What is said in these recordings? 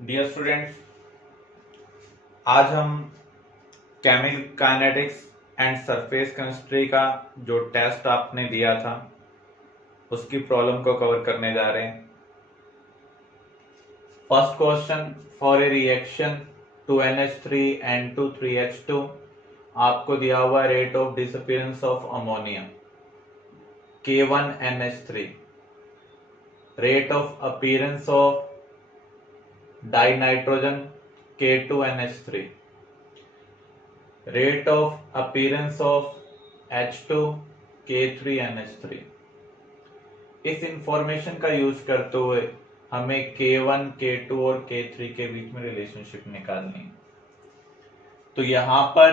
Dear students, आज हम chemical kinetics and surface chemistry का जो टेस्ट आपने दिया था उसकी प्रॉब्लम को कवर करने जा रहे हैं। First question, for a reaction 2NH3 N2 3H2 आपको दिया हुआ है rate of disappearance of ammonia K1NH3, rate of appearance of dinitrogen K2NH3, rate of appearance of H2 K3NH3। इस इंफॉर्मेशन का यूज करते हुए हमें K1, K2 और K3 के बीच में रिलेशनशिप निकालनी है। तो यहां पर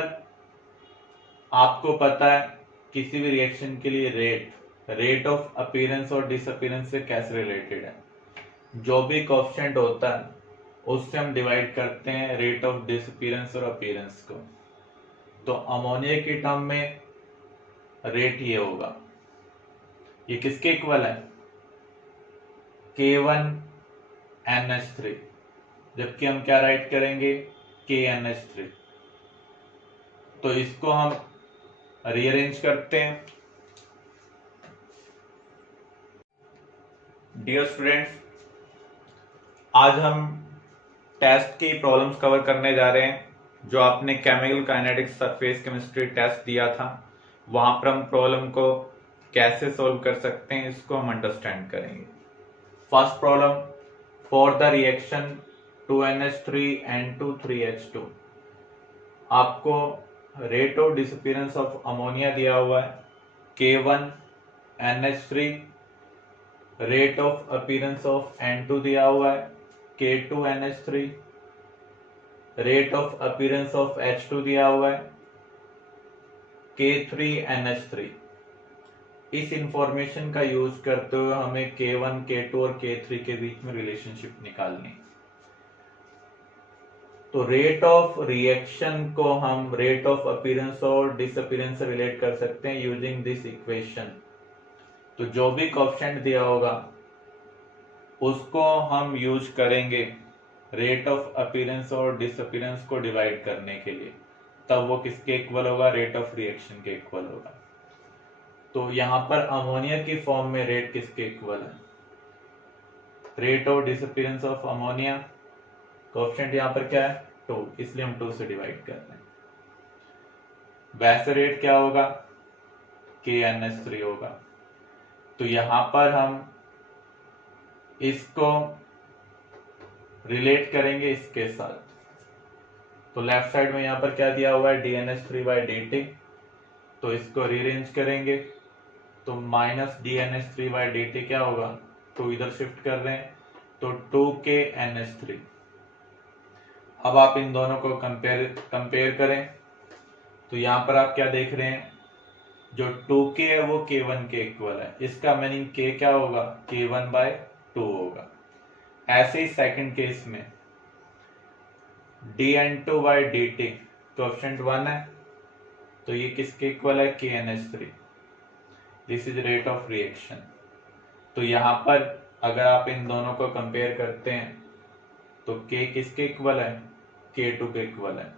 आपको पता है किसी भी रिएक्शन के लिए रेट ऑफ अपीयरेंस और डिसअपीयरेंस से कैसे रिलेटेड है। जो भी कोएफिशिएंट होता है उससे हम डिवाइड करते हैं रेट ऑफ डिसअपीयरेंस और अपीयरेंस को। तो अमोनिया की टर्म में रेट ये होगा, ये किसके इक्वल है, K1NH3, जबकि हम क्या राइट करेंगे, KNH3। तो इसको हम रीअरेंज करते हैं। डियर स्टूडेंट्स, आज हम टेस्ट की प्रॉब्लम्स कवर करने जा रहे हैं। जो आपने chemical kinetics surface chemistry test दिया था वहां पर हम प्रॉब्लम को कैसे सॉल्व कर सकते हैं इसको हम अंडरस्टैंड करेंगे। First problem, for the reaction 2NH3 N2 3H2 आपको rate of disappearance of ammonia दिया हुआ है K1NH3, rate of appearance of N2 दिया हुआ है K2NH3, rate of appearance of H2 दिया हुआ है K3NH3। इस इंफॉर्मेशन का यूज करते हुए हमें K1, K2 और K3 के बीच में रिलेशनशिप निकालनी। तो रेट ऑफ रिएक्शन को हम रेट ऑफ अपीयरेंस और डिसअपीयरेंस से रिलेट कर सकते हैं यूजिंग दिस इक्वेशन। तो जो भी कोएफिशिएंट दिया होगा उसको हम यूज करेंगे रेट ऑफ अपीयरेंस और डिसअपीयरेंस को डिवाइड करने के लिए, तब वो किसके इक्वल होगा, रेट ऑफ रिएक्शन के इक्वल होगा। तो यहां पर अमोनिया की फॉर्म में रेट किसके इक्वल है, rate of disappearance of ammonia, coefficient यहां पर क्या है 2, इसलिए हम 2 से डिवाइड कर रहे हैं। वैसे रेट क्या होगा, KNH3 होगा। तो यहां पर हम इसको रिलेट करेंगे इसके साथ। तो लेफ्ट साइड में यहां पर क्या दिया हुआ है, DNH3/dt, तो इसको रीअरेंज करेंगे तो माइनस DNH3/dt क्या होगा, 2 इधर शिफ्ट कर रहे हैं तो 2KNH3। अब आप इन दोनों को कंपेयर करें तो यहां पर आप क्या देख रहे हैं, जो 2K है वो K1 के इक्वल है। इसका मीनिंग K क्या होगा, K1/2 होगा। ऐसे ही सेकंड केस में dN2/dt कोएफिशिएंट 1 है तो ये किसके इक्वल है, KNH3। This is rate of reaction. तो यहां पर अगर आप इन दोनों को कंपेयर करते हैं तो K किसके इक्वल है, K2 के इक्वल है।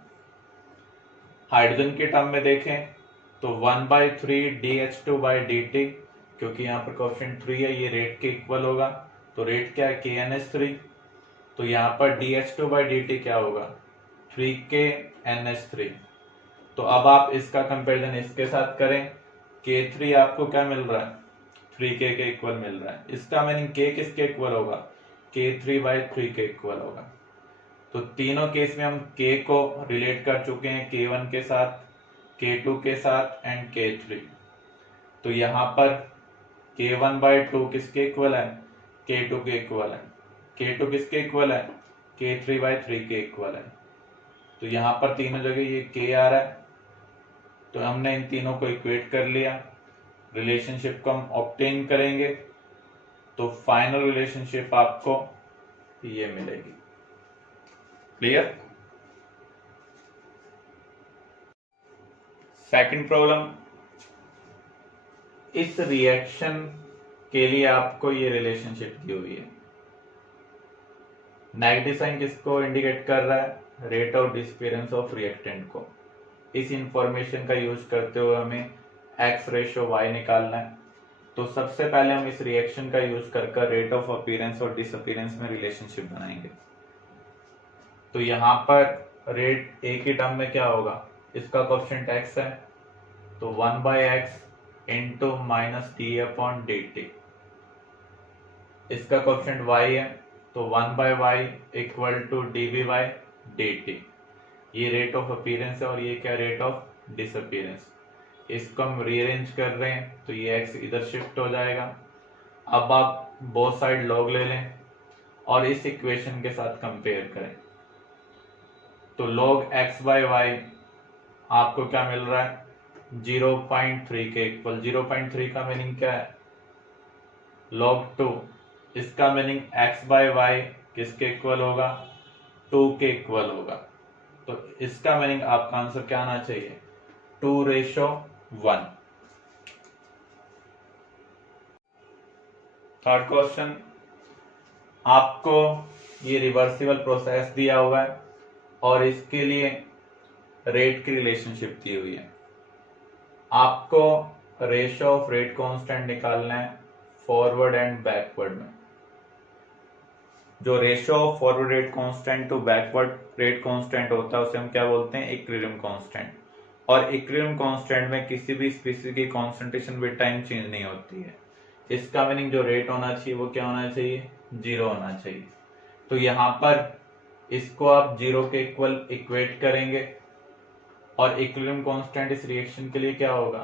हाइड्रोजन के टर्म में देखें तो 1/3 DH2/dt, क्योंकि यहाँ पर कोएफिशिएंट 3 है ये रेट के इक्वल होगा। तो रेट क्या है, KNH3। तो यहाँ पर DH2/dt क्या होगा, 3KNH3। तो अब आप इसका कंपैरिजन इसके साथ करें, K3 आपको क्या मिल रहा है, 3K के इक्वल मिल रहा है। इसका मीनिंग K किसके इक्वल होगा, K3/3 के इक्वल होगा। तो तीनों केस में हम K को रिलेट कर चुके हैं K1 के साथ, K2 के साथ एंड K3। तो यहां पर K1/2 किसके इक्वल है, K2 के इक्वल है। K2 किसके इक्वल है, K3/3 के इक्वल है। तो यहां पर तीनों जगह ये K आ रहा है, तो हमने इन तीनों को इक्वेट कर लिया। रिलेशनशिप को हम ऑब्टेन करेंगे तो फाइनल रिलेशनशिप आपको ये मिलेगी। क्लियर। सेकंड प्रॉब्लम, इस रिएक्शन के लिए आपको ये रिलेशनशिप दी हुई है। नेगेटिव साइन किसको इंडिकेट कर रहा है? Rate of disappearance of reactant को। इस इंफॉर्मेशन का यूज करते हुए हमें x रेशो y निकालना है। तो सबसे पहले हम इस रिएक्शन का यूज कर रेट ऑफ अपीयरेंस और डिसअपीयरेंस में रिलेशनशिप बनाएंगे। तो यहाँ पर रेट a की टर्म में क्या होगा? इसका कोएफिशिएंट x है, तो 1/x into minus D upon D T. इसका कोएफिशिएंट y है, तो 1/y equal to D V by D T. ये रेट ऑफ अपीयरेंस है और ये क्या? Rate of disappearance. इसको हम रीअरेंज कर रहे हैं तो ये x इधर शिफ्ट हो जाएगा। अब आप बोथ साइड लॉग ले लें और इस इक्वेशन के साथ कंपेयर करें। तो log x बाई वाई आपको क्या मिल रहा है? 0.3 के इक्वल। 0.3 का मीनिंग क्या है? log 2। इसका मीनिंग x बाई वाई किसके इक्वल होगा? 2 के इक्वल होगा। तो इसका मीनिंग आपका आंसर क्या आना चाहिए? 2:1। थर्ड क्वेश्चन, आपको ये रिवर्सिबल प्रोसेस दिया हुआ है और इसके लिए रेट की रिलेशनशिप दी हुई है। आपको रेशियो ऑफ रेट कांस्टेंट निकालना है फॉरवर्ड एंड बैकवर्ड में। जो ratio of forward rate constant to backward rate constant होता है उसे हम क्या बोलते हैं? Equilibrium constant. और इक्विलिब्रियम कांस्टेंट में किसी भी स्पीशीज की कॉन्सेंट्रेशन विद टाइम चेंज नहीं होती है। इसका मीनिंग जो रेट होना चाहिए वो क्या होना चाहिए? 0 होना चाहिए। तो यहाँ पर इसको आप 0 के इक्वल इक्वेट करेंगे और इक्विलिब्रियम कांस्टेंट इस रिएक्शन के लिए क्या होगा?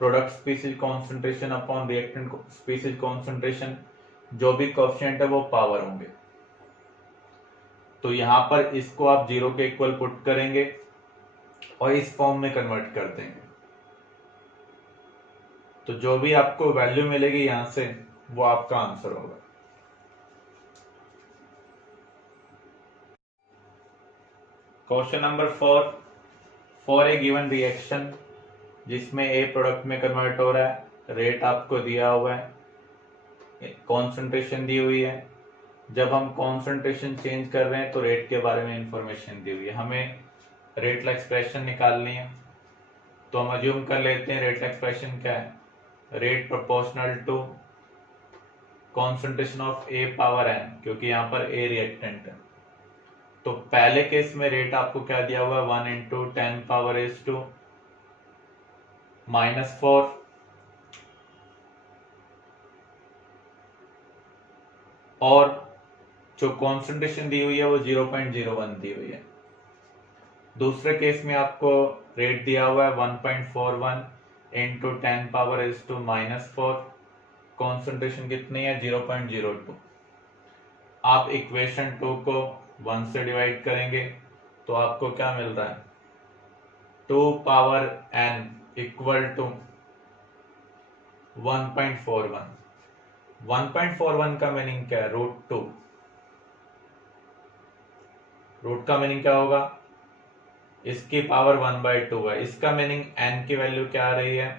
Product species concentration upon reactant species concentration. जो भी कोएफिशिएंट है वो पावर होंगे। तो यहाँ पर इसको आप 0 के इक्वल पुट करेंगे और इस फॉर्म में कन्वर्ट कर देंगे। तो जो भी आपको वैल्यू मिलेगी यहां से वो आपका आंसर होगा। Question number 4, for a given reaction जिसमें ए प्रोडक्ट में कन्वर्ट हो रहा है, रेट आपको दिया हुआ है, कॉन्सेंट्रेशन दी हुई है। जब हम कॉन्सेंट्रेशन चेंज कर रहे हैं तो रेट के बारे में इंफॉर्मेशन दी हुई है। हमें रेट एक्सप्रेशन निकालनी है। तो हम अज्यूम कर लेते हैं रेट एक्सप्रेशन क्या है? Rate proportional to concentration of A power N, क्योंकि यहाँ पर ए रिएक्टेंट है। तो पहले केस में रेट आपको क्या दिया हुआ है? 1 इंटू 10 पावर एज टू -4 और जो कॉन्सेंट्रेशन दी हुई है वो 0.01 दी हुई है। दूसरे केस में आपको रेट दिया हुआ है 1.41 into 10 power as to -4, concentration कितनी है? 0.02। आप इक्वेशन 2 को 1 से डिवाइड करेंगे तो आपको क्या मिल रहा है? 2 पावर n इक्वल टू 1.41। 1.41 का मीनिंग क्या है? √2। रूट का मीनिंग क्या होगा? इसकी पावर 1/2 है। इसका मीनिंग n की वैल्यू क्या आ रही है?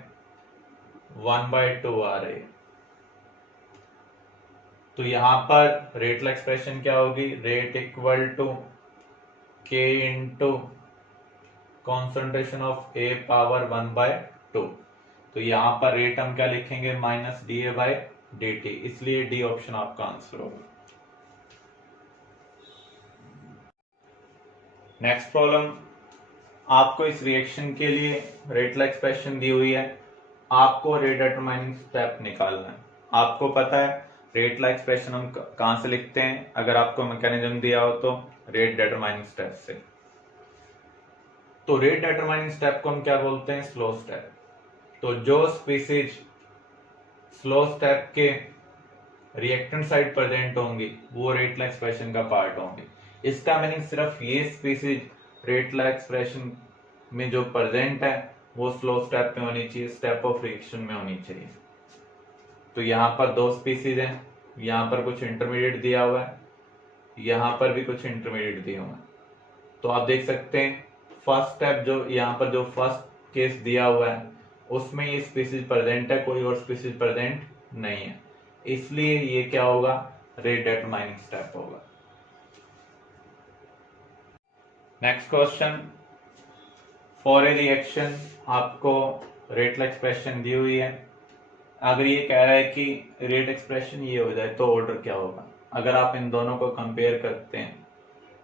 1/2 आ रही है। तो यहां पर रेट एक्सप्रेशन क्या होगी? Rate equal to k into concentration of A power 1/2। तो यहां पर रेट हम क्या लिखेंगे? -dA/dt। इसलिए डी ऑप्शन आपका आंसर होगा। नेक्स्ट प्रॉब्लम, आपको इस रिएक्शन के लिए रेट एक्सप्रेशन दी हुई है। आपको रेट डिटरमाइनिंग स्टेप निकालना है। आपको पता है रेट एक्सप्रेशन हम कहां से लिखते हैं? अगर आपको मैकेनिज्म दिया हो तो रेट डिटरमाइनिंग स्टेप से। तो रेट डिटरमाइनिंग स्टेप को हम क्या बोलते हैं? Slow step. तो जो स्पीसीज स्लो स्टेप के रिएक्टेंट साइड प्रेजेंट होंगी वो रेट एक्सप्रेशन का पार्ट होंगे। इसका मीनिंग सिर्फ ये स्पीसीज रेट एक्सप्रेशन में जो प्रेजेंट है वो स्लो स्टेप में होनी चाहिए, स्टेप ऑफ रिएक्शन में होनी चाहिए। तो यहाँ पर 2 स्पीसीज हैं, यहाँ पर कुछ इंटरमीडिएट दिया हुआ है, यहाँ पर भी कुछ इंटरमीडिएट दिया हुआ है। तो आप देख सकते हैं फर्स्ट स्टेप जो यहाँ पर जो फर्स्ट केस दिया हुआ है उसमें ये स्पीसीज प्रेजेंट है, कोई और स्पीसीज प्रेजेंट नहीं है, इसलिए ये क्या होगा? रेट डिटरमाइनिंग स्टेप होगा। Next question, for a reaction आपको रेट एक्सप्रेशन दी हुई है। अगर ये कह रहा है कि रेट एक्सप्रेशन ये हो जाए तो ऑर्डर क्या होगा। अगर आप इन दोनों को कंपेयर करते हैं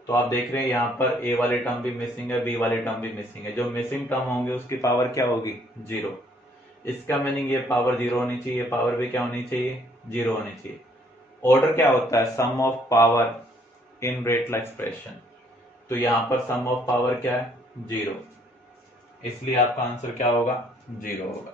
तो आप देख रहे हैं यहाँ पर ए वाली टर्म भी मिसिंग है, बी वाली टर्म भी मिसिंग है। जो मिसिंग टर्म होंगे उसकी पावर क्या होगी, 0। इसका मीनिंग ये पावर 0 होनी चाहिए, पावर भी क्या होनी चाहिए, 0 होनी चाहिए। ऑर्डर क्या होता है, sum of power in rate expression. तो यहाँ पर सम ऑफ पावर क्या है, 0, इसलिए आपका आंसर क्या होगा, 0 होगा।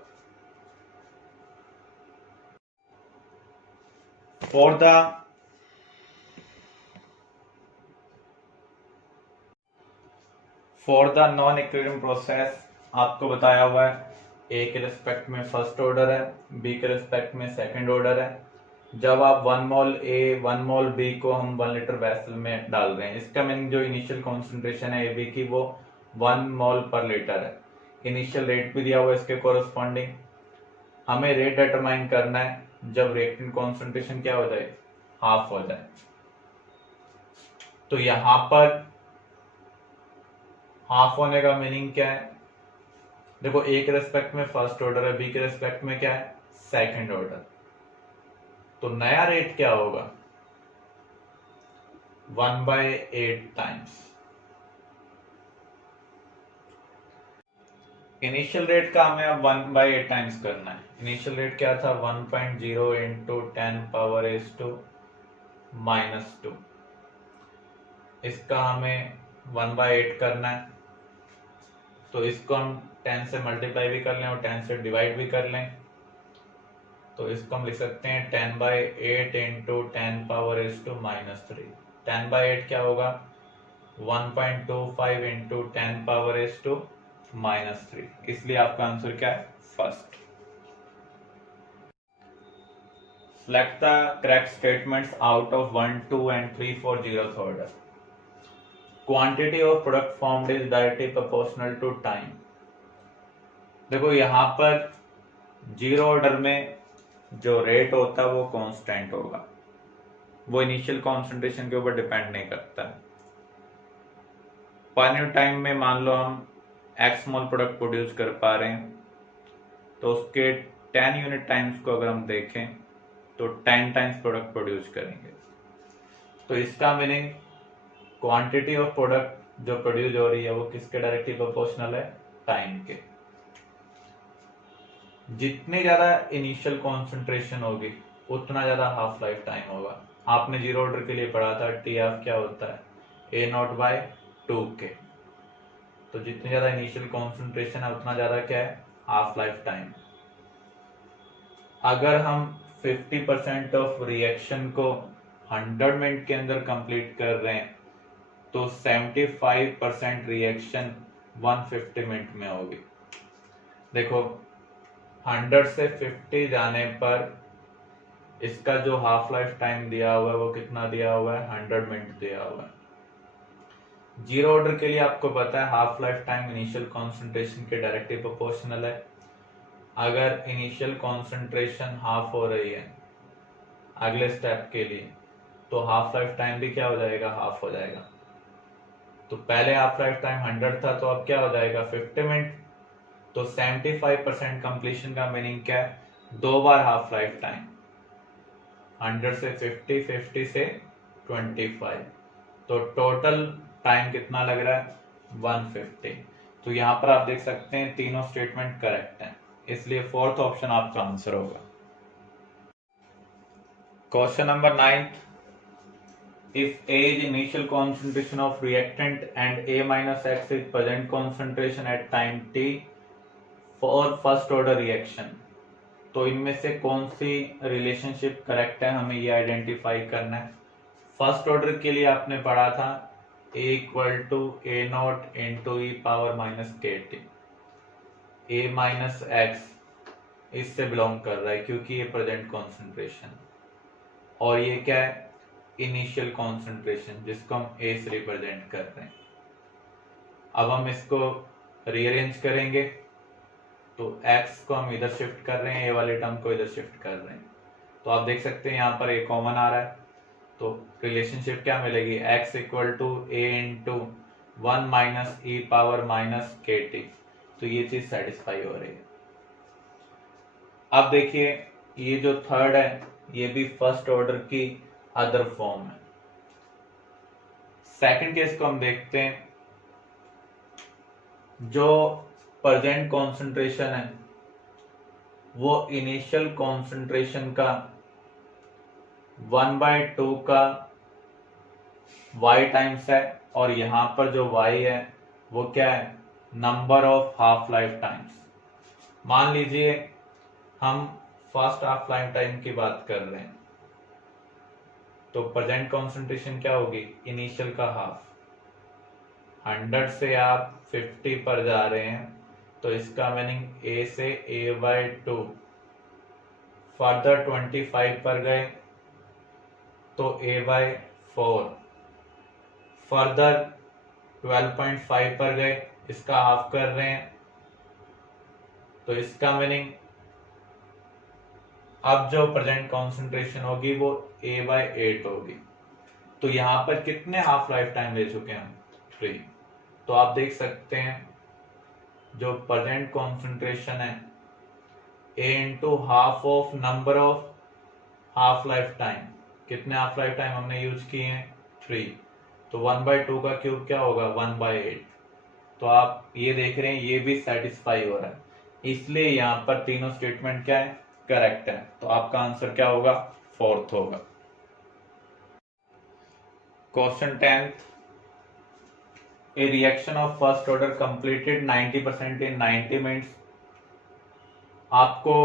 For the non equilibrium process आपको बताया हुआ है ए के रिस्पेक्ट में फर्स्ट ऑर्डर है, बी के रिस्पेक्ट में सेकंड ऑर्डर है। जब आप 1 मोल ए 1 मोल बी को हम 1 लीटर वैसल में डाल रहे हैं, इसका मीनिंग जो इनिशियल कॉन्सेंट्रेशन है ए बी की वो 1 मोल पर लीटर है। इनिशियल रेट भी दिया हुआ है इसके कोरस्पॉन्डिंग। हमें रेट डिटरमाइन करना है जब रिएक्टेंट कॉन्सेंट्रेशन क्या हो जाए, हाफ हो जाए। तो यहां पर हाफ होने का मीनिंग क्या है, देखो ए के रेस्पेक्ट में फर्स्ट ऑर्डर है, बी के रेस्पेक्ट में क्या है, सेकंड ऑर्डर। तो नया रेट क्या होगा, 1/8 टाइम्स। इनिशियल रेट का हमें अब 1/8 टाइम्स करना है। इनिशियल रेट क्या था, 1.0 इंटू 10⁻⁻²। इसका हमें 1/8 करना है, तो इसको हम 10 से मल्टीप्लाई भी कर लें और 10 से डिवाइड भी कर लें। तो इसको हम लिख सकते हैं 10/8 इंटू 10⁻⁻3। 10/8 क्या होगा, 1.25 इंटू 10⁻⁻3। इसलिए आपका आंसर क्या है, first. Select the correct statements out of 1, 2 and 3 for 0th order. Quantity of product formed is directly proportional to time. देखो यहाँ पर 0 ऑर्डर में जो रेट होता है वो कांस्टेंट होगा, वो इनिशियल कॉन्सेंट्रेशन के ऊपर डिपेंड नहीं करता है। पर यूनिट टाइम में मान लो हम x मोल प्रोडक्ट प्रोड्यूस कर पा रहे हैं, तो उसके 10 यूनिट टाइम्स को अगर हम देखें तो 10 टाइम्स प्रोडक्ट प्रोड्यूस करेंगे। तो इसका मीनिंग क्वांटिटी ऑफ प्रोडक्ट जो प्रोड्यूस हो रही है वो किसके डायरेक्टली प्रोपोर्शनल है, टाइम के। जितनी ज्यादा इनिशियल कॉन्सेंट्रेशन होगी उतना ज्यादा हाफ लाइफ टाइम होगा। आपने 0 ऑर्डर के लिए पढ़ा था टी हाफ क्या होता है, A0/2K। तो जितनी ज्यादा इनिशियल कॉन्सेंट्रेशन है उतना ज्यादा क्या है, हाफ लाइफ टाइम। अगर हम 50% ऑफ रिएक्शन को 100 मिनट के अंदर कंप्लीट कर रहे हैं तो 75% रिएक्शन 150 मिनट में होगी। देखो 100 से 50 जाने पर इसका जो हाफ लाइफ टाइम दिया हुआ है वो कितना दिया हुआ है, 100 मिनट दिया हुआ है। 0 ऑर्डर के लिए आपको पता है half life time initial concentration के डायरेक्टली प्रोपोर्शनल है। अगर इनिशियल कॉन्सेंट्रेशन हाफ हो रही है अगले स्टेप के लिए तो हाफ लाइफ टाइम भी क्या हो जाएगा, हाफ हो जाएगा। तो पहले हाफ लाइफ टाइम 100 था तो अब क्या हो जाएगा, 50 मिनट। तो 75% कंप्लीशन का मीनिंग क्या है, 2 बार हाफ लाइफ टाइम, 100 से 50, 50 से 25। तो टोटल टाइम कितना लग रहा है, 150। तो यहाँ पर आप देख सकते हैं तीनों स्टेटमेंट करेक्ट हैं, इसलिए फोर्थ ऑप्शन आपका आंसर होगा। Question number 9, if A is initial concentration of reactant and A minus X is present concentration at time t for first order reaction, तो इनमें से कौन सी रिलेशनशिप करेक्ट है, हमें ये आइडेंटिफाई करना है। फर्स्ट ऑर्डर के लिए आपने पढ़ा था A equal to A0 into e power minus KT। A minus x इससे बिलोंग कर रहा है क्योंकि ये प्रेजेंट कॉन्सेंट्रेशन, और ये क्या है, इनिशियल कॉन्सेंट्रेशन जिसको हम ए से रिप्रेजेंट कर रहे हैं। अब हम इसको रीअरेंज करेंगे तो x को हम इधर शिफ्ट कर रहे हैं, ए वाले टर्म को इधर शिफ्ट कर रहे हैं। तो आप देख सकते हैं यहाँ पर ए कॉमन आ रहा है, तो रिलेशनशिप क्या मिलेगी, x equal to A into 1 minus e power minus K T. तो ये चीज सेटिस्फाई हो रही है। अब देखिए ये जो थर्ड है ये भी फर्स्ट ऑर्डर की अदर फॉर्म है। सेकंड केस को हम देखते हैं। जो प्रेजेंट कॉन्सेंट्रेशन है वो इनिशियल कॉन्सेंट्रेशन का 1/2 का y टाइम्स है, और यहां पर जो y है वो क्या है, number of half life times. मान लीजिए हम फर्स्ट हाफ लाइफ टाइम की बात कर रहे हैं, तो प्रेजेंट कॉन्सेंट्रेशन क्या होगी, इनिशियल का हाफ। 100 से आप 50 पर जा रहे हैं, तो इसका मीनिंग a से a/2, फर्दर 25 पर गए तो a/4, फर्दर 12.5 पर गए, इसका हाफ कर रहे हैं, तो इसका मीनिंग अब जो प्रेजेंट कॉन्सेंट्रेशन होगी वो a/8 होगी। तो यहां पर कितने हाफ लाइफ टाइम ले चुके हैं हम, 3। तो आप देख सकते हैं जो प्रेजेंट कॉन्सेंट्रेशन है a into half of number of half life time. कितने हाफ लाइफ टाइम हमने यूज किए हैं, 3। तो 1/2 का क्यूब क्या होगा, 1/8। तो आप ये देख रहे हैं ये भी सेटिस्फाई हो रहा है, इसलिए यहाँ पर तीनों स्टेटमेंट क्या है, करेक्ट है। तो आपका आंसर क्या होगा, 4th होगा। Question 10th, A reaction of first order completed 90% in 90 minutes. आपको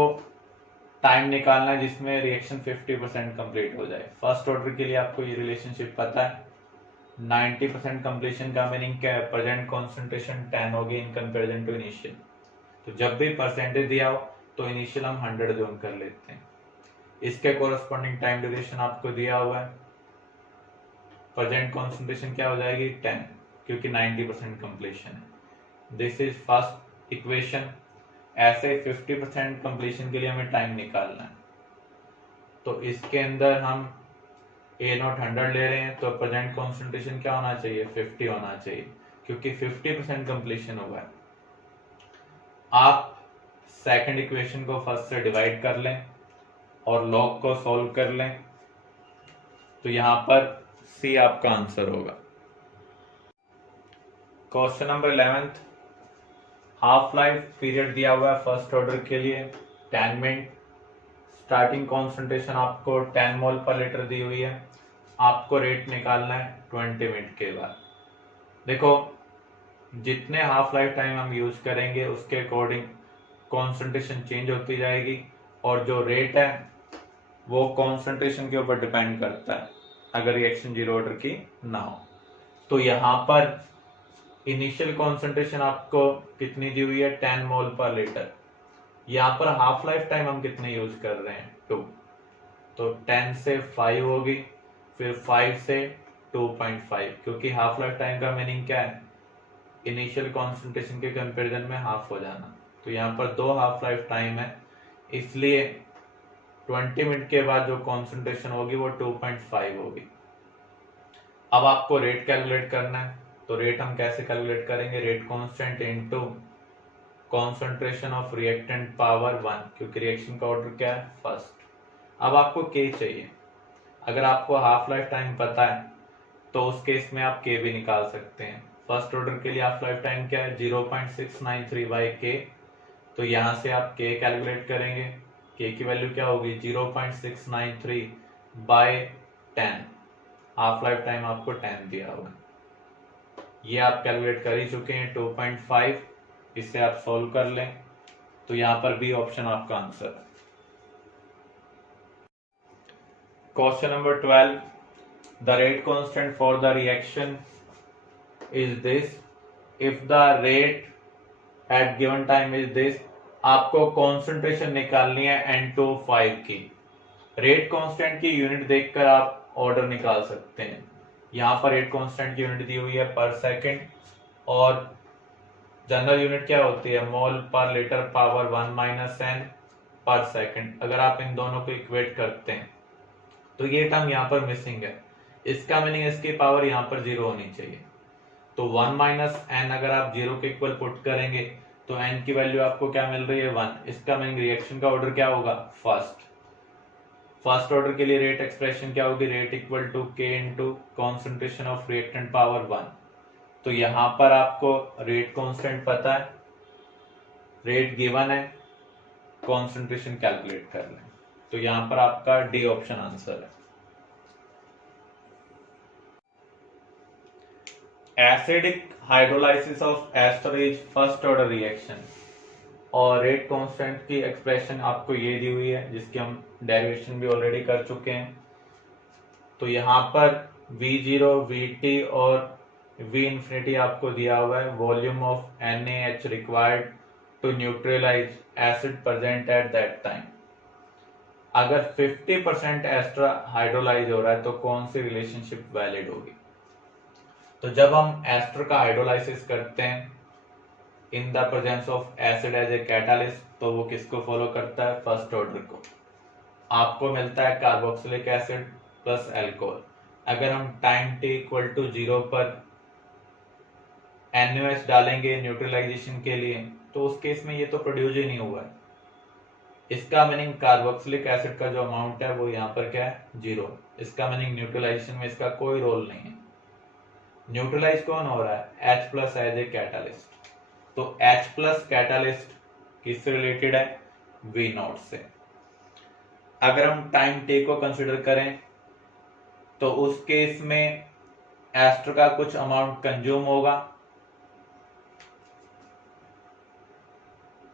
टाइम निकालना है जिसमें रिएक्शन 50% कंप्लीट हो जाए। फर्स्ट ऑर्डर के लिए आपको ये रिलेशनशिप पता है, 90% कंप्लीशन का मीनिंग क्या है, प्रेजेंट कॉन्सेंट्रेशन 10 होगी इन कंपेरिजन टू इनिशियल। तो जब भी परसेंटेज दिया हो तो इनिशियल हम 100 जोन कर लेते हैं। इसके कोरस्पॉन्डिंग टाइम ड्यूरेशन आपको दिया हुआ है, प्रेजेंट कॉन्सेंट्रेशन क्या हो जाएगी, 10, क्योंकि 90% कंप्लीशन है। This is first equation. ऐसे 50% कंप्लीशन के लिए हमें टाइम निकालना है, तो इसके अंदर हम a0 100 ले रहे हैं, तो प्रेजेंट कॉन्सेंट्रेशन क्या होना चाहिए, 50 होना चाहिए, क्योंकि 50% कंप्लीशन हुआ है। आप सेकंड इक्वेशन को फर्स्ट से डिवाइड कर लें और लॉग को सॉल्व कर लें, तो यहां पर सी आपका आंसर होगा। Question number 11th, half life period दिया हुआ है फर्स्ट ऑर्डर के लिए 10 मिनट। स्टार्टिंग कॉन्सेंट्रेशन आपको 10 मोल पर लीटर दी हुई है, आपको रेट निकालना है 20 मिनट के बाद। देखो जितने हाफ लाइफ टाइम हम यूज करेंगे उसके अकॉर्डिंग कॉन्सेंट्रेशन चेंज होती जाएगी, और जो रेट है वो कॉन्सेंट्रेशन के ऊपर डिपेंड करता है अगर रिएक्शन जीरो ऑर्डर की ना हो। तो यहाँ पर इनिशियल कॉन्सेंट्रेशन आपको कितनी दी हुई है, 10 मोल पर लीटर। यहाँ पर हाफ लाइफ टाइम हम कितने यूज कर रहे हैं, 2। तो 10 से 5 होगी, फिर 5 से 2.5, क्योंकि हाफ लाइफ टाइम का मीनिंग क्या है, इनिशियल कॉन्सेंट्रेशन के कंपैरिजन में हाफ हो जाना। तो यहाँ पर 2 हाफ लाइफ टाइम है, इसलिए 20 मिनट के बाद जो कॉन्सेंट्रेशन होगी वो 2.5 होगी। अब आपको रेट कैलकुलेट करना है, तो रेट हम कैसे कैलकुलेट करेंगे, rate constant into concentration of reactant power 1, क्योंकि रिएक्शन का ऑर्डर क्या है, फर्स्ट। अब आपको के चाहिए, अगर आपको हाफ लाइफ टाइम पता है तो उस केस में आप के भी निकाल सकते हैं। फर्स्ट ऑर्डर के लिए हाफ लाइफ टाइम क्या है, 0.693 बाई के। तो यहां से आप के कैलकुलेट करेंगे, के की वैल्यू क्या होगी, 0.693 बाय 10। हाफ लाइफ टाइम आपको 10 दिया हुआ, ये आप कैलकुलेट कर ही चुके हैं, 2.5। इससे आप सॉल्व कर लें, तो यहां पर भी ऑप्शन आपका आंसर है। Question number 12, the rate constant for the reaction is this if the rate at given time is this. आपको कॉन्सेंट्रेशन निकालनी है N25 की। रेट कांस्टेंट की यूनिट देखकर आप ऑर्डर निकाल सकते हैं। यहाँ पर रेट कांस्टेंट की यूनिट दी हुई है पर सेकंड, और जनरल यूनिट क्या होती है, मोल पर लीटर पावर 1 माइनस n पर सेकंड। अगर आप इन दोनों को इक्वेट करते हैं तो ये टर्म यहाँ पर मिसिंग है, इसका मीनिंग इसकी पावर यहाँ पर 0 होनी चाहिए। तो 1 माइनस एन अगर आप 0 के इक्वल पुट करेंगे तो n की वैल्यू आपको क्या मिल रही है 1। इसका मीनिंग रिएक्शन का ऑर्डर क्या होगा फर्स्ट ऑर्डर के लिए रेट एक्सप्रेशन क्या होगी, rate equal to K into concentration of reactant power 1। तो यहां पर आपको रेट कांस्टेंट पता है, रेट गिवन है, कॉन्सेंट्रेशन कैलकुलेट कर लें। तो यहां पर आपका डी ऑप्शन आंसर है। Acidic hydrolysis of ester is first order reaction और रेट कांस्टेंट की एक्सप्रेशन आपको ये दी हुई है जिसकी हम डेरिवेशन भी ऑलरेडी कर चुके हैं। तो यहां पर V0, Vt और V इंफिनिटी आपको दिया हुआ है, volume of NaH required to neutralize acid present at that time. अगर 50% एस्टर हाइड्रोलाइज हो रहा है तो कौन सी रिलेशनशिप वैलिड होगी। तो जब हम एस्टर का हाइड्रोलाइसिस करते हैं in the presence of acid as a catalyst तो वो किसको फॉलो करता है, फर्स्ट ऑर्डर को। आपको मिलता है कार्बोक्सिलिक एसिड प्लस अल्कोहल। अगर हम टाइम t इक्वल टू 0 पर NaOH डालेंगे न्यूट्रलाइजेशन के लिए तो उस केस में ये तो प्रोड्यूस ही नहीं हुआ है। इसका मीनिंग कार्बोक्सिलिक एसिड का जो अमाउंट है वो यहाँ पर क्या है 0। इसका मीनिंग न्यूट्रलाइजेशन में इसका कोई रोल नहीं है। न्यूट्रलाइज कौन हो रहा है, H plus as a catalyst. तो H प्लस कैटालिस्ट किससे रिलेटेड है, V0 से। अगर हम टाइम t को कंसिडर करें तो उस केस में एस्टर का कुछ अमाउंट कंज्यूम होगा।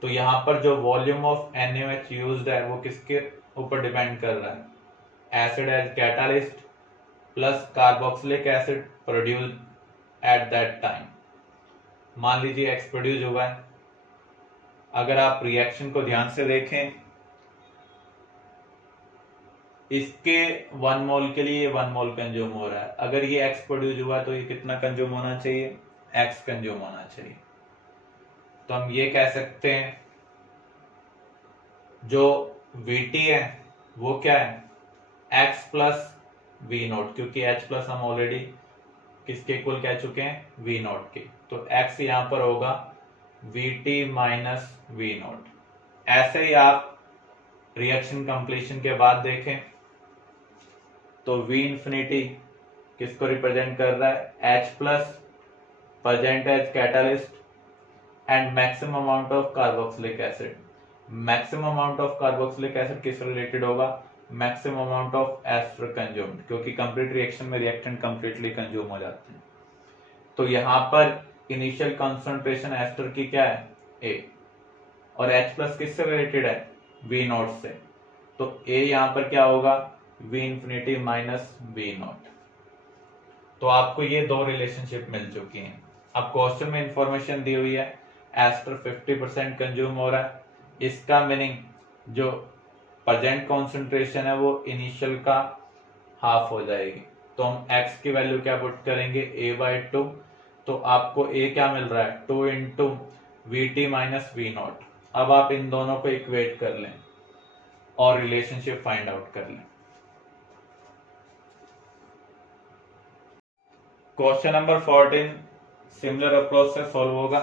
तो यहां पर जो वॉल्यूम ऑफ NaOH यूज्ड है वो किसके ऊपर डिपेंड कर रहा है, acid as catalyst plus carboxylic acid produced at that time. मान लीजिए X प्रोड्यूस हुआ है। अगर आप रिएक्शन को ध्यान से देखें इसके 1 मोल के लिए 1 मोल कंज्यूम हो रहा है। अगर ये X प्रोड्यूस हुआ तो ये कितना कंज्यूम होना चाहिए, X कंज्यूम होना चाहिए। तो हम ये कह सकते हैं जो Vt है वो क्या है, X प्लस V0, क्योंकि H प्लस हम ऑलरेडी किसके इक्वल कह चुके हैं, V0 के। तो X यहां पर होगा Vt माइनस V0। ऐसे ही आप रिएक्शन कंप्लीशन के बाद देखें तो V इंफिनिटी किसको रिप्रेजेंट कर रहा है, H plus present as catalyst and maximum amount of carboxylic acid. Maximum amount of carboxylic acid किस रिलेटेड होगा, maximum amount of ester consumed, क्योंकि कंप्लीट रिएक्शन में रिएक्टेंट कंप्लीटली कंज्यूम हो जाते हैं। तो यहाँ पर इनिशियल कंसंट्रेशन एस्टर की क्या है, A, और H प्लस किससे रिलेटेड है, V0 से। तो A यहाँ पर क्या होगा, V इंफिनिटी माइनस V0। तो आपको ये दो रिलेशनशिप मिल चुकी हैं। अब क्वेश्चन में इंफॉर्मेशन दी हुई है एस्टर 50% कंज्यूम हो रहा है। इसका मीनिंग जो प्रेजेंट कॉन्सेंट्रेशन है वो इनिशियल का हाफ हो जाएगी। तो हम x की वैल्यू क्या पुट करेंगे, a/2। तो आपको a क्या मिल रहा है, 2 इंटू Vt माइनस V0। अब आप इन दोनों को इक्वेट कर लें और रिलेशनशिप फाइंड आउट कर लें। क्वेश्चन नंबर 14 सिमिलर अप्रोच से सॉल्व होगा,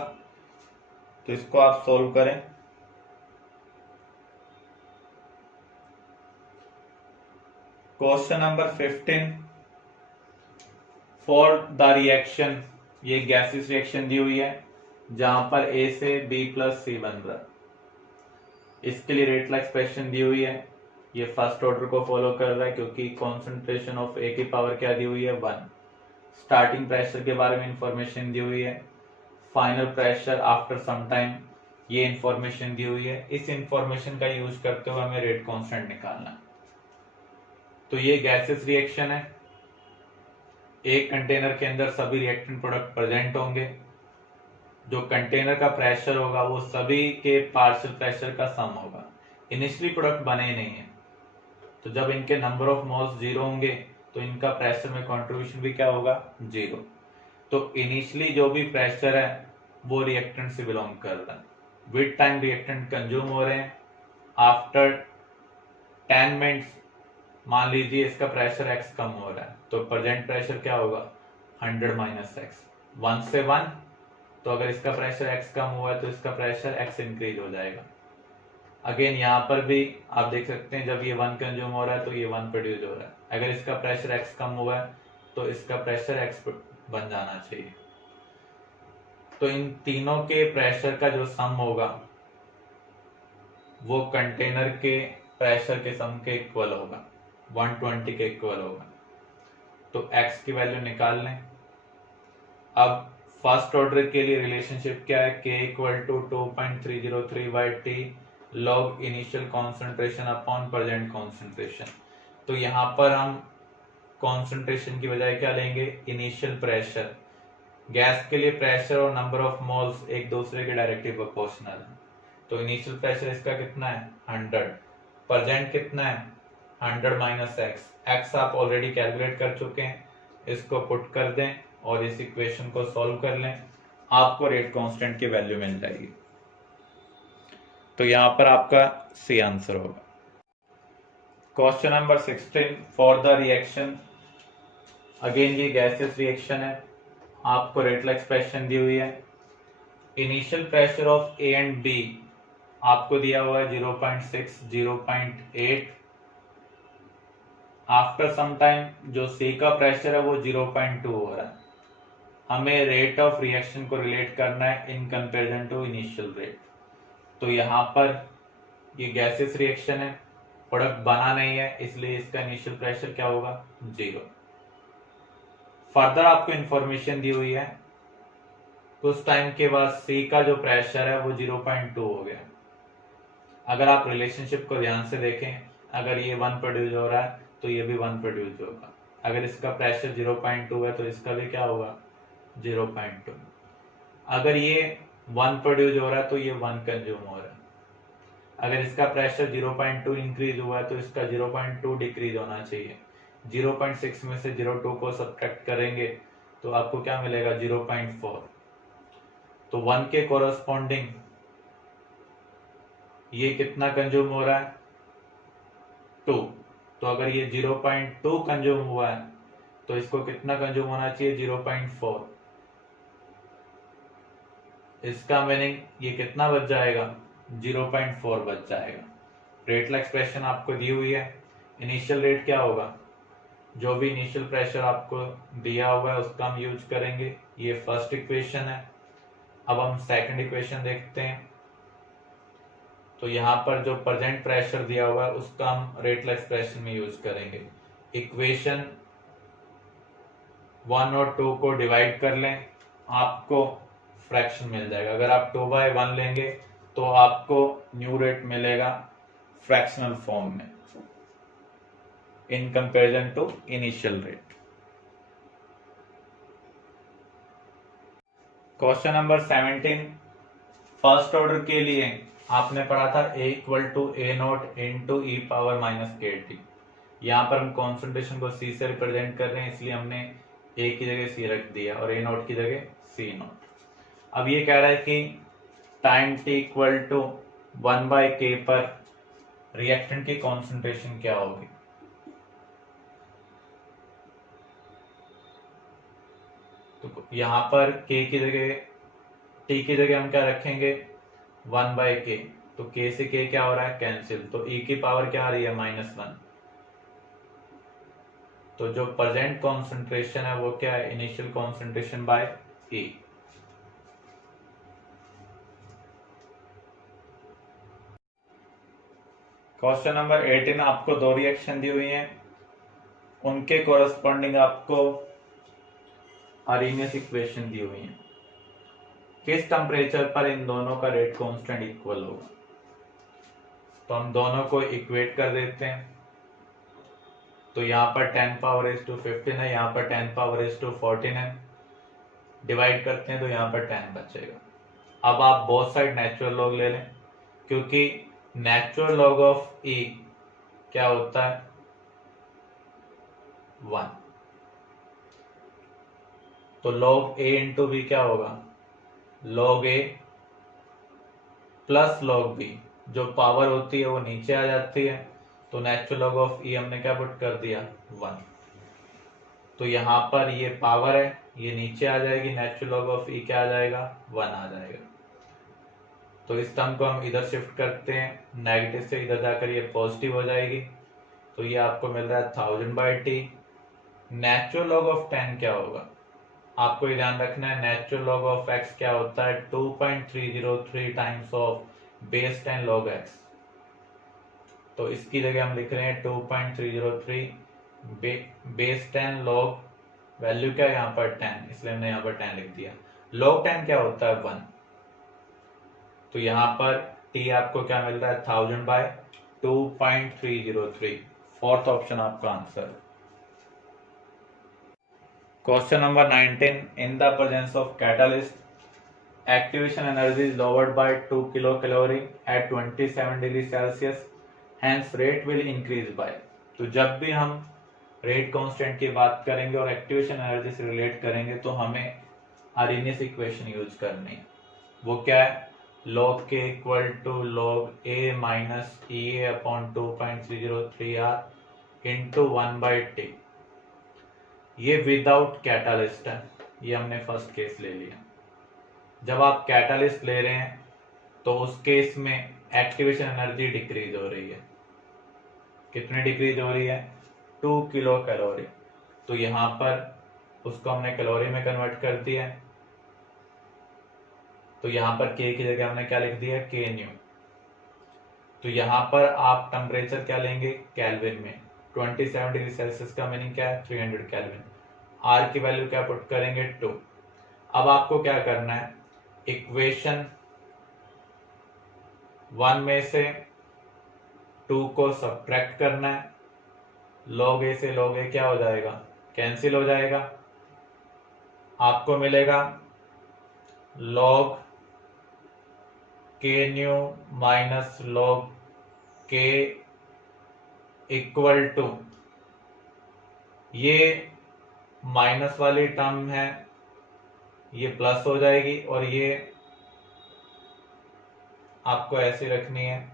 तो इसको आप सॉल्व करें। Question number 15 for the reaction, ये गैसियस रिएक्शन दी हुई है जहां पर A से B प्लस C बन रहा है। इसके लिए रेट ला एक्सप्रेशन दी हुई है। ये फर्स्ट ऑर्डर को फॉलो कर रहा है क्योंकि कॉन्सेंट्रेशन ऑफ A की पावर क्या दी हुई है, 1। स्टार्टिंग प्रेशर के बारे में इंफॉर्मेशन दी हुई है, final pressure after some time ये इंफॉर्मेशन दी हुई है। इस इंफॉर्मेशन का यूज करते हुए हमें रेट कांस्टेंट निकालना है। तो ये गैसेस रिएक्शन है, एक कंटेनर के अंदर सभी रिएक्टेंट प्रोडक्ट प्रेजेंट होंगे। जो कंटेनर का प्रेशर होगा वो सभी के पार्शियल प्रेशर का सम होगा। इनिशियली प्रोडक्ट बने ही नहीं है, तो जब इनके नंबर ऑफ मोल्स 0 होंगे तो इनका प्रेशर में कंट्रीब्यूशन भी क्या होगा, 0। तो इनिशियली जो भी प्रेशर है वो रिएक्टेंट से बिलोंग कर रहा है। विद टाइम रिएक्टेंट कंज्यूम हो रहे हैं। आफ्टर 10 मिनट्स मान लीजिए इसका प्रेशर x कम हो रहा है तो प्रेजेंट प्रेशर क्या होगा, 100 माइनस x। 1 से 1, तो अगर इसका प्रेशर x कम हुआ है तो इसका प्रेशर x इंक्रीज हो जाएगा। अगेन यहाँ पर भी आप देख सकते हैं, जब ये 1 कंज्यूम हो रहा है तो ये 1 प्रोड्यूस हो रहा है। अगर इसका प्रेशर x कम हुआ है तो इसका प्रेशर x बन जाना चाहिए। तो इन तीनों के प्रेशर का जो सम होगा वो कंटेनर के प्रेशर के सम के इक्वल होगा, 120 के इक्वल होगा। तो x की वैल्यू निकाल लें। अब फर्स्ट ऑर्डर के लिए रिलेशनशिप क्या है, k equal to 2.303/t log initial concentration upon present concentration. तो यहाँ पर हम कॉन्सेंट्रेशन की बजाय क्या लेंगे, इनिशियल प्रेशर। गैस के लिए प्रेशर और नंबर ऑफ मोल्स एक दूसरे के डायरेक्टली प्रोपोर्शनल है। तो इनिशियल प्रेशर इसका कितना है, 100। प्रेजेंट कितना है, 100 माइनस x आप ऑलरेडी कैलकुलेट कर चुके हैं। इसको पुट कर दें और इस इक्वेशन को सॉल्व कर लें, आपको रेट कांस्टेंट की वैल्यू मिल जाएगी। तो यहाँ पर आपका सी आंसर होगा। Question number 16 for the reaction. Again ये गैसेस रिएक्शन है, आपको रेट एक्सप्रेशन दी हुई है। Initial pressure of A and B आपको दिया हुआ है 0.6, 0.8। आफ्टर सम टाइम जो सी का प्रेशर है वो 0.2 हो रहा है। हमें रेट ऑफ रिएक्शन को रिलेट करना है in comparison to initial rate. तो यहाँ पर ये गैसेस रिएक्शन है, प्रोडक्ट बना नहीं है, इसलिए इसका इनिशियल प्रेशर क्या होगा, 0। फर्दर आपको इंफॉर्मेशन दी हुई है, कुछ टाइम के बाद सी का जो प्रेशर है वो 0.2 हो गया। अगर आप रिलेशनशिप को ध्यान से देखें, अगर ये 1 प्रोड्यूस हो रहा है तो ये भी 1 प्रोड्यूस होगा। अगर इसका प्रेशर 0.2 है तो इसका भी क्या होगा, 0.2। अगर ये 1 प्रोड्यूस हो रहा है तो ये 1 कंज्यूम हो रहा है। अगर इसका प्रेशर 0.2 इंक्रीज हुआ है तो इसका 0.2 डिक्रीज होना चाहिए। 0.6 में से 0.2 को सब्ट्रैक्ट करेंगे तो आपको क्या मिलेगा, 0.4। तो 1 के कोरस्पॉन्डिंग ये कितना कंज्यूम हो रहा है, 2। तो अगर ये 0.2 कंज्यूम हुआ है तो इसको कितना कंज्यूम होना चाहिए, 0.4। इसका मीनिंग ये कितना बच जाएगा, 0.4 बच जाएगा। रेट एक्सप्रेशन आपको दी हुई है। इनिशियल रेट क्या होगा, जो भी इनिशियल प्रेशर आपको दिया हुआ है उसका हम यूज करेंगे। ये फर्स्ट इक्वेशन है। अब हम सेकंड इक्वेशन देखते हैं। तो यहाँ पर जो प्रेजेंट प्रेशर दिया हुआ है उसका हम रेट एक्सप्रेशन में यूज करेंगे। इक्वेशन 1 और 2 को डिवाइड कर लें, आपको फ्रैक्शन मिल जाएगा। अगर आप 2/1 लेंगे तो आपको न्यू रेट मिलेगा फ्रैक्शनल फॉर्म में in comparison to initial rate. Question number 17 first order के लिए आपने पढ़ा था A equal to A0 into e power minus KT। यहाँ पर हम कॉन्सेंट्रेशन को C से रिप्रेजेंट कर रहे हैं, इसलिए हमने A की जगह C रख दिया और A0 की जगह C0। अब ये कह रहा है कि time t equal to 1/k पर रिएक्टेंट की कॉन्सेंट्रेशन क्या होगी। तो यहाँ पर k की जगह, t की जगह हम क्या रखेंगे, 1/k। तो k से k क्या हो रहा है, कैंसिल। तो e की पावर क्या आ रही है, -1। तो जो प्रेजेंट कॉन्सेंट्रेशन है वो क्या है, initial concentration bye e। Question number 18 आपको दो रिएक्शन दी हुई हैं, उनके कोरस्पॉन्डिंग आपको आर्हेनियस इक्वेशन दी हुई है। किस टेम्परेचर पर इन दोनों का रेट कांस्टेंट इक्वल होगा। तो हम दोनों को इक्वेट कर देते हैं। तो यहाँ पर 10⁻⁵ है, यहाँ पर 10⁻⁴ है। डिवाइड करते हैं तो यहाँ पर 10 बचेगा। अब आप बोथ साइड नेचुरल लॉग ले लें, क्योंकि नेचुरल लॉग ऑफ E क्या होता है, 1। तो log A इंटू बी क्या होगा, log A plus log B। जो पावर होती है वो नीचे आ जाती है, तो नेचुरल लॉग ऑफ E हमने क्या पुट कर दिया, 1। तो यहाँ पर ये पावर है, ये नीचे आ जाएगी, नेचुरल लॉग ऑफ ई क्या आ जाएगा, 1 आ जाएगा। तो इस टर्म को हम इधर शिफ्ट करते हैं, नेगेटिव से इधर जाकर ये पॉजिटिव हो जाएगी। तो ये आपको मिल रहा है 1000/t। नेचुरल लॉग ऑफ 10 क्या होगा, आपको ये ध्यान रखना है, नेचुरल लॉग ऑफ x क्या होता है, 2.303 times of base 10 log x। तो इसकी जगह हम लिख रहे हैं 2.303 बेस 10 log, वैल्यू क्या है यहाँ पर 10, इसलिए हमने यहाँ पर 10 लिख दिया। log 10 क्या होता है, 1। तो यहाँ पर t आपको क्या मिल रहा है, 1000/2.303। फोर्थ ऑप्शन आपका answer. Question number 19, in the presence of catalyst activation energy is lowered by 2 kilocalorie at 27 degree Celsius, hence rate will increase by। तो जब भी हम रेट कांस्टेंट की बात करेंगे और एक्टिवेशन एनर्जी से रिलेट करेंगे तो हमें आर्रहीनियस इक्वेशन यूज करनी है। वो क्या है, log k equal to log a minus EA upon 2.303R into 1/t। ये विदाउट कैटालिस्ट है, ये हमने फर्स्ट केस ले लिया। जब आप कैटालिस्ट ले रहे हैं तो उस केस में एक्टिवेशन एनर्जी डिक्रीज हो रही है। कितनी डिक्रीज हो रही है, 2 किलो कैलोरी। तो यहाँ पर उसको हमने कैलोरी में कन्वर्ट कर दिया। तो यहाँ पर के की जगह हमने क्या लिख दिया, के न्यू। तो यहाँ पर आप टेम्परेचर क्या लेंगे, केल्विन में। 27 डिग्री सेल्सियस का मीनिंग क्या है, 300 केल्विन। आर की वैल्यू क्या पुट करेंगे, 2। अब आपको क्या करना है, इक्वेशन 1 में से 2 को सब्ट्रैक्ट करना है। log a से log a क्या हो जाएगा, कैंसिल हो जाएगा। आपको मिलेगा log k new minus log k equal to, ये माइनस वाली टर्म है, ये प्लस हो जाएगी और ये आपको ऐसी रखनी है।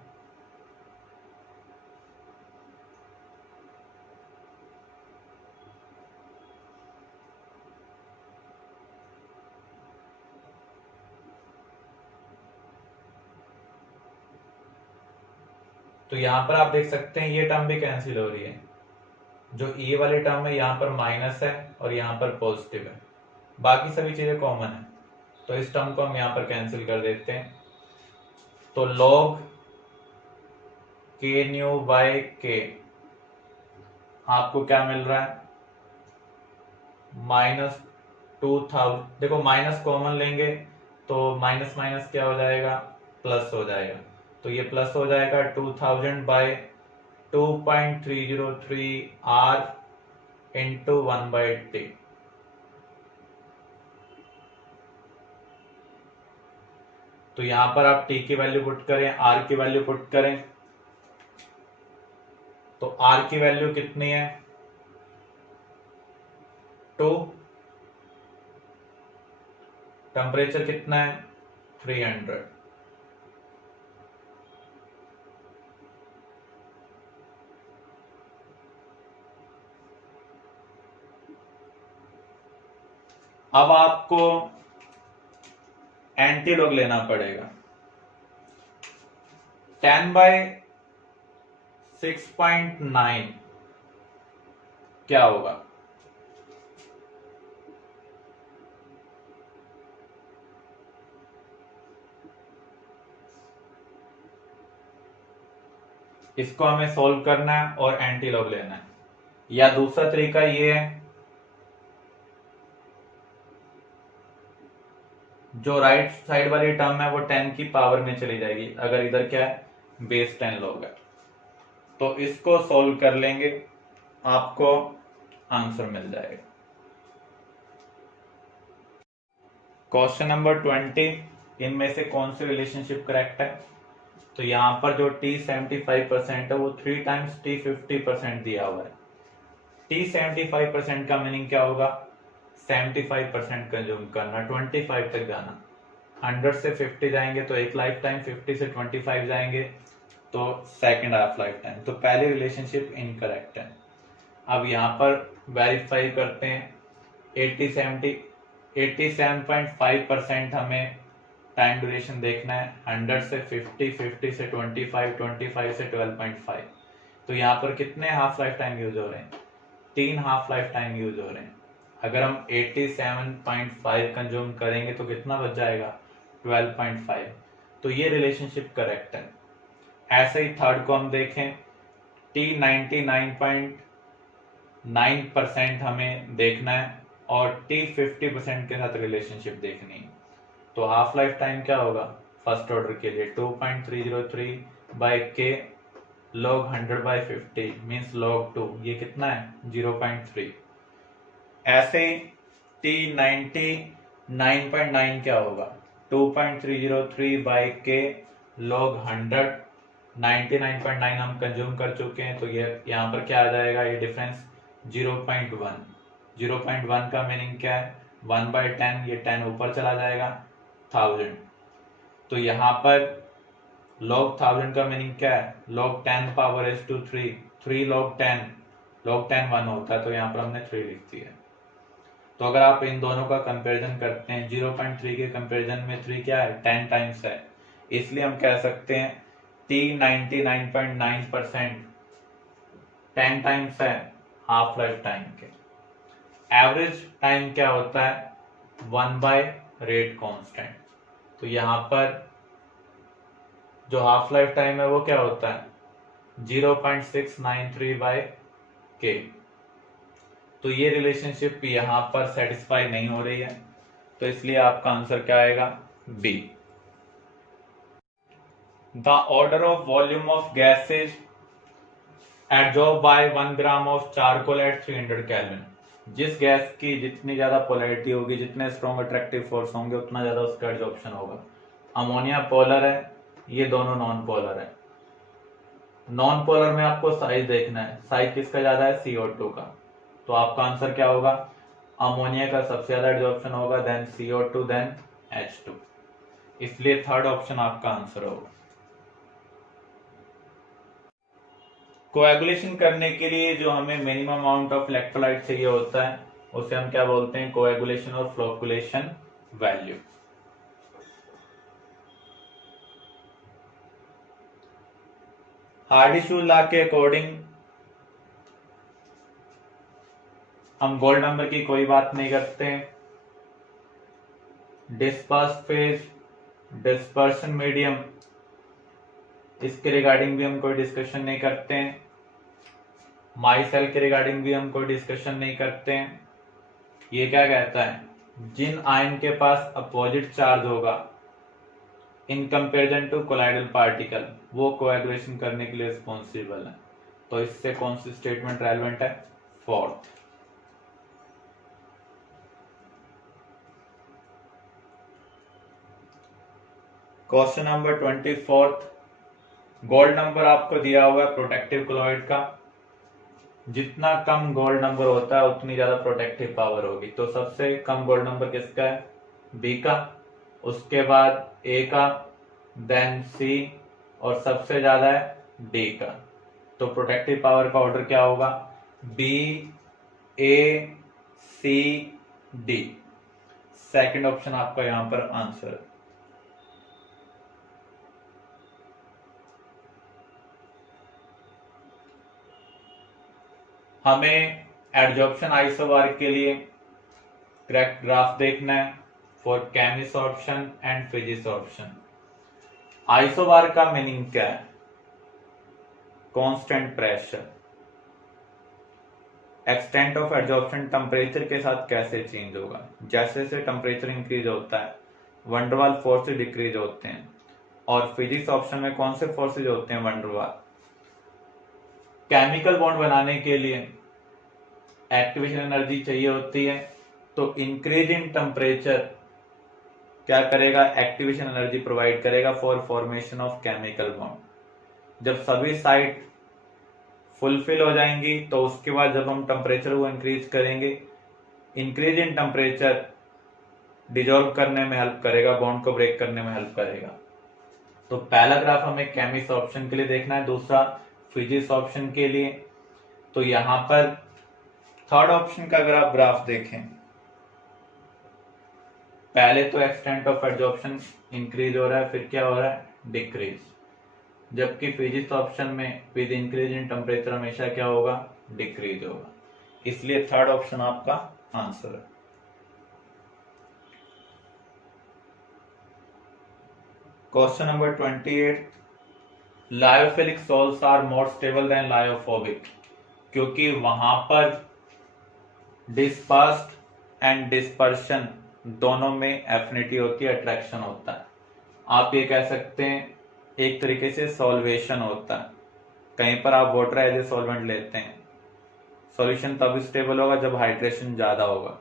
तो यहां पर आप देख सकते हैं ये टर्म भी कैंसिल हो रही है। जो e वाली टर्म है यहाँ पर माइनस है और यहाँ पर पॉजिटिव है, बाकी सभी चीजें कॉमन है। तो इस टर्म को हम यहाँ पर कैंसिल कर देते हैं। तो log k new by k आपको क्या मिल रहा है, -2000। देखो माइनस कॉमन लेंगे तो माइनस माइनस क्या हो जाएगा, प्लस हो जाएगा। तो ये प्लस हो जाएगा 2000/2.303R इंटू 1/t। तो यहां पर आप t की वैल्यू पुट करें, r की वैल्यू पुट करें। तो r की वैल्यू कितनी है, 2। टेम्परेचर कितना है, 300। अब आपको एंटी लॉग लेना पड़ेगा। 10/6.9 क्या होगा, इसको हमें सॉल्व करना है और एंटी लॉग लेना है। या दूसरा तरीका ये है, जो राइट साइड वाली टर्म है वो 10 की पावर में चली जाएगी, अगर इधर क्या है, बेस 10 log है। तो इसको सॉल्व कर लेंगे, आपको आंसर मिल जाएगा। क्वेश्चन नंबर 20, इनमें से कौन सी रिलेशनशिप करेक्ट है। तो यहाँ पर जो t 75% है वो 3 टाइम्स t 50% दिया हुआ है। t 75% का मीनिंग क्या होगा, 75% कंज्यूम करना, 25 तक जाना। 100 से 50 जाएंगे तो एक लाइफ टाइम, 50 से 25 जाएंगे तो सेकेंड हाफ लाइफ टाइम। तो पहली रिलेशनशिप इनकरेक्ट है। अब यहाँ पर वेरीफाई करते हैं। 87.5% हमें टाइम ड्यूरेशन देखना है। 100 से 50, 50 से 25, 25 से 12.5। तो यहाँ पर कितने हाफ लाइफ टाइम यूज हो रहे हैं? 3 हाफ लाइफ टाइम यूज हो रहे हैं। अगर हम 87.5 कंज्यूम करेंगे तो कितना बच जाएगा? 12.5। तो ये रिलेशनशिप करेक्ट है। ऐसे ही थर्ड को हम देखें, T 99.9% हमें देखना है और T 50% के साथ रिलेशनशिप देखनी है। तो हाफ लाइफ टाइम क्या होगा फर्स्ट ऑर्डर के लिए? 2.303/k log 100/50 means log 2। ये कितना है? 0.3। ऐसे T 99.9 क्या होगा? 2.303/k log 100। 99.9 हम कंज्यूम कर चुके हैं, तो ये यहाँ पर क्या आ जाएगा? ये डिफरेंस 0.1। 0.1 का मीनिंग क्या है? 1/10। ये 10 ऊपर चला जाएगा, 1000। तो यहाँ पर log 1000 का मीनिंग क्या है? log 10⁻⁻3। 3 log 10, log 10 1 होता है, तो यहाँ पर हमने 3 लिख दिया। तो अगर आप इन दोनों का कंपैरिजन करते हैं, 0.3 के कंपैरिजन में 3 क्या है? 10 टाइम्स है। इसलिए हम कह सकते हैं T 99.9% 10 टाइम्स है हाफ लाइफ टाइम के। एवरेज टाइम क्या होता है? 1/रेट कांस्टेंट। तो यहाँ पर जो हाफ लाइफ टाइम है वो क्या होता है? 0.693/k। तो ये रिलेशनशिप यहाँ पर सेटिस्फाई नहीं हो रही है, तो इसलिए आपका आंसर क्या आएगा? B. The order of volume of gases adsorb by 1 gram of charcoal at 300 kelvin. जिस गैस की जितनी ज्यादा पोलैरिटी होगी, जितने स्ट्रॉन्ग अट्रैक्टिव फोर्स होंगे, उतना ज्यादा उसका एडजॉर्प्शन होगा। अमोनिया पोलर है, ये दोनों नॉन पोलर है। नॉन पोलर में आपको साइज देखना है, साइज किसका ज्यादा है? CO2 का। तो आपका आंसर क्या होगा? अमोनिया का सबसे ज्यादा एडजॉर्प्शन होगा, देन CO2, देन H2। इसलिए थर्ड ऑप्शन आपका आंसर होगा। कोएगुलेशन करने के लिए जो हमें मिनिमम अमाउंट ऑफ इलेक्ट्रोलाइट चाहिए होता है, उसे हम क्या बोलते हैं? कोएगुलेशन और फ्लोकुलेशन वैल्यू। हार्डी-शूल लॉ के अकॉर्डिंग हम गोल्ड नंबर की कोई बात नहीं करते हैं। डिस्पर्स फेज, डिस्पर्शन मीडियम, इसके रिगार्डिंग भी हम कोई डिस्कशन नहीं करते हैं। माइसेल के रिगार्डिंग भी हम कोई डिस्कशन नहीं करते हैं। ये क्या कहता है? जिन आयन के पास अपोजिट चार्ज होगा in comparison to colloidal particle, वो कोएगुलेशन करने के लिए रिस्पॉन्सिबल है। तो इससे कौन सी स्टेटमेंट रेलेवेंट है? Fourth. Question number 24। Gold number आपको दिया हुआ है प्रोटेक्टिव क्लोराइड का। जितना कम गोल्ड नंबर होता है उतनी ज्यादा प्रोटेक्टिव पावर होगी। तो सबसे कम गोल्ड नंबर किसका है? बी का, उसके बाद ए का, देन सी, और सबसे ज्यादा है डी का। तो प्रोटेक्टिव पावर का ऑर्डर क्या होगा? बी, ए, सी, डी। सेकंड ऑप्शन आपका यहां पर आंसर है। हमें एडजॉर्प्शन आइसोबार के लिए करेक्ट ग्राफ देखना है फॉर केमिसॉर्प्शन एंड फिजिसॉर्प्शन। आइसोबार का मीनिंग क्या है? Constant pressure. Extent of adsorption temperature के साथ कैसे चेंज होगा? जैसे जैसे टेम्परेचर इंक्रीज होता है वंडर वाल फोर्सेज डिक्रीज होते हैं। और फिजिसॉर्प्शन में कौन से फोर्सेज होते हैं? वंडर वाल। केमिकल बॉन्ड बनाने के लिए एक्टिवेशन एनर्जी चाहिए होती है, तो इंक्रीज इन टेम्परेचर क्या करेगा? एक्टिवेशन एनर्जी प्रोवाइड करेगा for formation of chemical bond. जब सभी साइट फुलफिल हो जाएंगी तो उसके बाद जब हम टेम्परेचर को इंक्रीज करेंगे, इंक्रीज इन टेम्परेचर डिजोल्व करने में हेल्प करेगा, बॉन्ड को ब्रेक करने में हेल्प करेगा। तो पहला ग्राफ हमें केमिसॉर्प्शन के लिए देखना है, दूसरा फिजिसॉर्प्शन के लिए। तो यहाँ पर थर्ड ऑप्शन का अगर आप ग्राफ देखें, पहले तो एक्सटेंट ऑफ एडजॉर्प्शन इंक्रीज हो रहा है, फिर क्या हो रहा है, डिक्रीज। जबकि फिजिक्स ऑप्शन में विद इंक्रीज इन टेम्परेचर हमेशा क्या होगा, डिक्रीज होगा। इसलिए थर्ड ऑप्शन आपका आंसर है। Question number 28, lyophilic salts are more stable than lyophobic, क्योंकि वहां पर डिस्पर्स्ड एंड डिस्पर्शन दोनों में एफिनिटी होती है, अट्रैक्शन होता है। आप ये कह सकते हैं एक तरीके से सॉल्वेशन होता है। कहीं पर आप वाटर एज ए सॉल्वेंट लेते हैं, सॉल्यूशन तब स्टेबल होगा जब हाइड्रेशन ज्यादा होगा।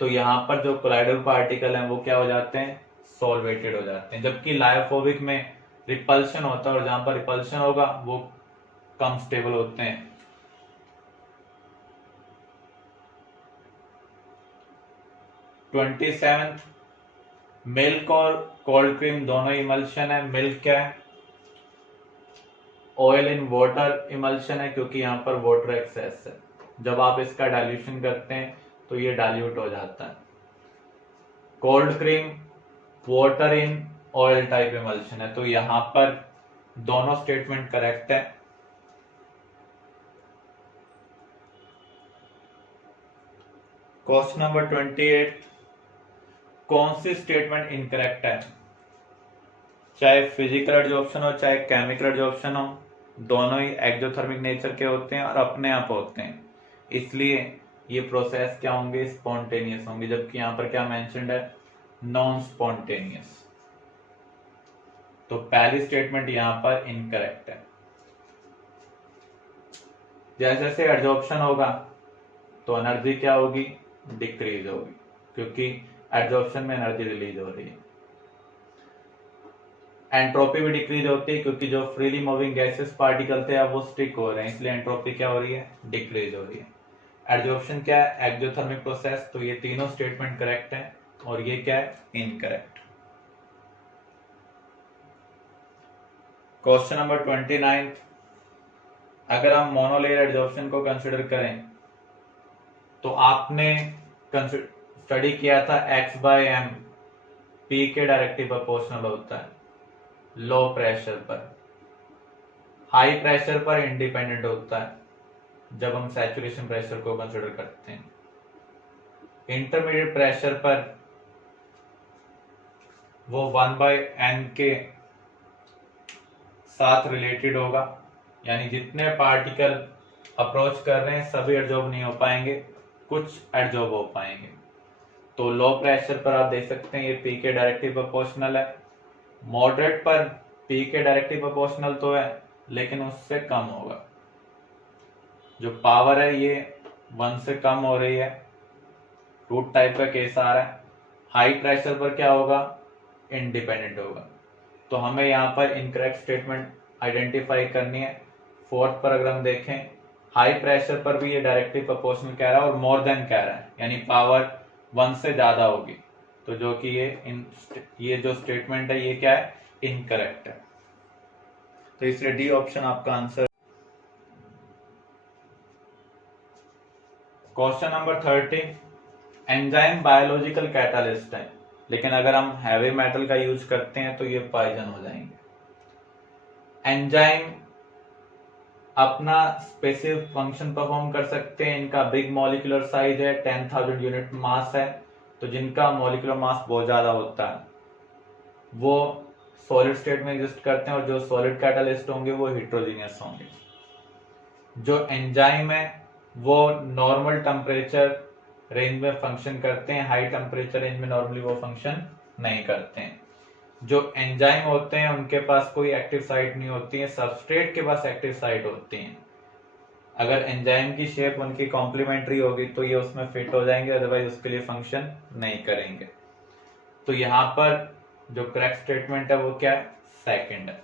तो यहाँ पर जो कोलाइडल पार्टिकल हैं वो क्या हो जाते हैं, सॉल्वेटेड हो जाते हैं। जबकि लायोफोबिक में रिपल्शन होता है, और जहां पर रिपल्शन होगा वो कम स्टेबल होते हैं। ट्वेंटी सेवेंथ, मिल्क और कोल्ड क्रीम दोनों इमल्शन है। मिल्क क्या है, ऑयल इन वाटर इमल्शन है, क्योंकि यहाँ पर वाटर एक्सेस है। जब आप इसका डाइल्यूशन करते हैं तो ये डाइल्यूट हो जाता है। Cold cream water in oil type emulsion है। तो यहां पर दोनों स्टेटमेंट करेक्ट है। क्वेश्चन नंबर 28, कौन सी स्टेटमेंट इनकरेक्ट है? चाहे फिजिकल एडजॉर्प्शन हो चाहे केमिकल एडजॉर्प्शन हो, दोनों ही एक्सोथर्मिक नेचर के होते हैं और अपने आप होते हैं, इसलिए ये प्रोसेस क्या होंगे, स्पॉन्टेनियस होंगे। जबकि यहाँ पर क्या मेंशन्ड है, नॉन स्पॉन्टेनियस। तो पहली स्टेटमेंट यहां पर इनकरेक्ट है। जैसे जैसे एडजॉर्प्शन होगा तो एनर्जी क्या होगी, डिक्रीज होगी, क्योंकि एडजॉर्प्शन में एनर्जी रिलीज हो रही है। एंट्रोपी भी डिक्रीज होती है, क्योंकि जो फ्रीली मूविंग गैसेस पार्टिकल थे अब वो स्टिक हो रहे हैं, इसलिए एंट्रोपी क्या हो रही है, डिक्रीज हो रही है। एडजॉर्प्शन क्या है, एक्सोथर्मिक प्रोसेस। तो ये तीनों स्टेटमेंट करेक्ट है और ये क्या है, इनकरेक्ट। क्वेश्चन नंबर 29, अगर हम मोनोलेयर एडजॉर्प्शन को कंसिडर करें तो आपने स्टडी किया था x/m P के डायरेक्टली प्रोपोर्शनल होता है लो प्रेशर पर। हाई प्रेशर पर इंडिपेंडेंट होता है जब हम सैचुरेशन प्रेशर को कंसिडर करते हैं। इंटरमीडिएट प्रेशर पर वो 1/n के साथ रिलेटेड होगा, यानी जितने पार्टिकल अप्रोच कर रहे हैं सभी एडजॉर्ब नहीं हो पाएंगे, कुछ एडजॉर्ब हो पाएंगे। तो लो प्रेशर पर आप देख सकते हैं ये पी के डायरेक्टली प्रोपोर्शनल है। मॉडरेट पर पी के डायरेक्टली प्रोपोर्शनल तो है लेकिन उससे कम होगा, जो पावर है ये 1 से कम हो रही है, रूट टाइप का केस आ रहा है। हाई प्रेशर पर क्या होगा, इंडिपेंडेंट होगा। तो हमें यहाँ पर इनकरेक्ट स्टेटमेंट आइडेंटिफाई करनी है। फोर्थ पर अगर हम देखें, हाई प्रेशर पर भी ये डायरेक्टली प्रोपोर्शनल कह रहा है और मोर देन कह रहा है, यानी पावर 1 से ज्यादा होगी। तो जो कि ये जो स्टेटमेंट है ये क्या है, इनकरेक्ट है। तो इसलिए डी ऑप्शन आपका answer. Question number 30, enzyme biological catalyst है, लेकिन अगर हम हैवी मेटल का यूज करते हैं तो ये पॉइजन हो जाएंगे। एंजाइम अपना स्पेसिफिक फंक्शन परफॉर्म कर सकते हैं। इनका बिग मॉलिक्यूलर साइज है, 10,000 यूनिट मास है। तो जिनका मॉलिक्यूलर मास बहुत ज्यादा होता है वो सॉलिड स्टेट में एग्जिस्ट करते हैं, और जो सॉलिड कैटालिस्ट होंगे वो हेट्रोजीनियस होंगे। जो एंजाइम है वो नॉर्मल टेम्परेचर रेंज में फंक्शन करते हैं, हाई टेम्परेचर रेंज में नॉर्मली वो फंक्शन नहीं करते हैं। जो एंजाइम होते हैं उनके पास कोई एक्टिव साइट नहीं होती है, सबस्ट्रेट के पास एक्टिव साइट होती है। अगर एंजाइम की शेप उनकी कॉम्प्लीमेंट्री होगी तो ये उसमें फिट हो जाएंगे, अदरवाइज उसके लिए फंक्शन नहीं करेंगे। तो यहाँ पर जो करेक्ट स्टेटमेंट है वो क्या है, सेकंड है।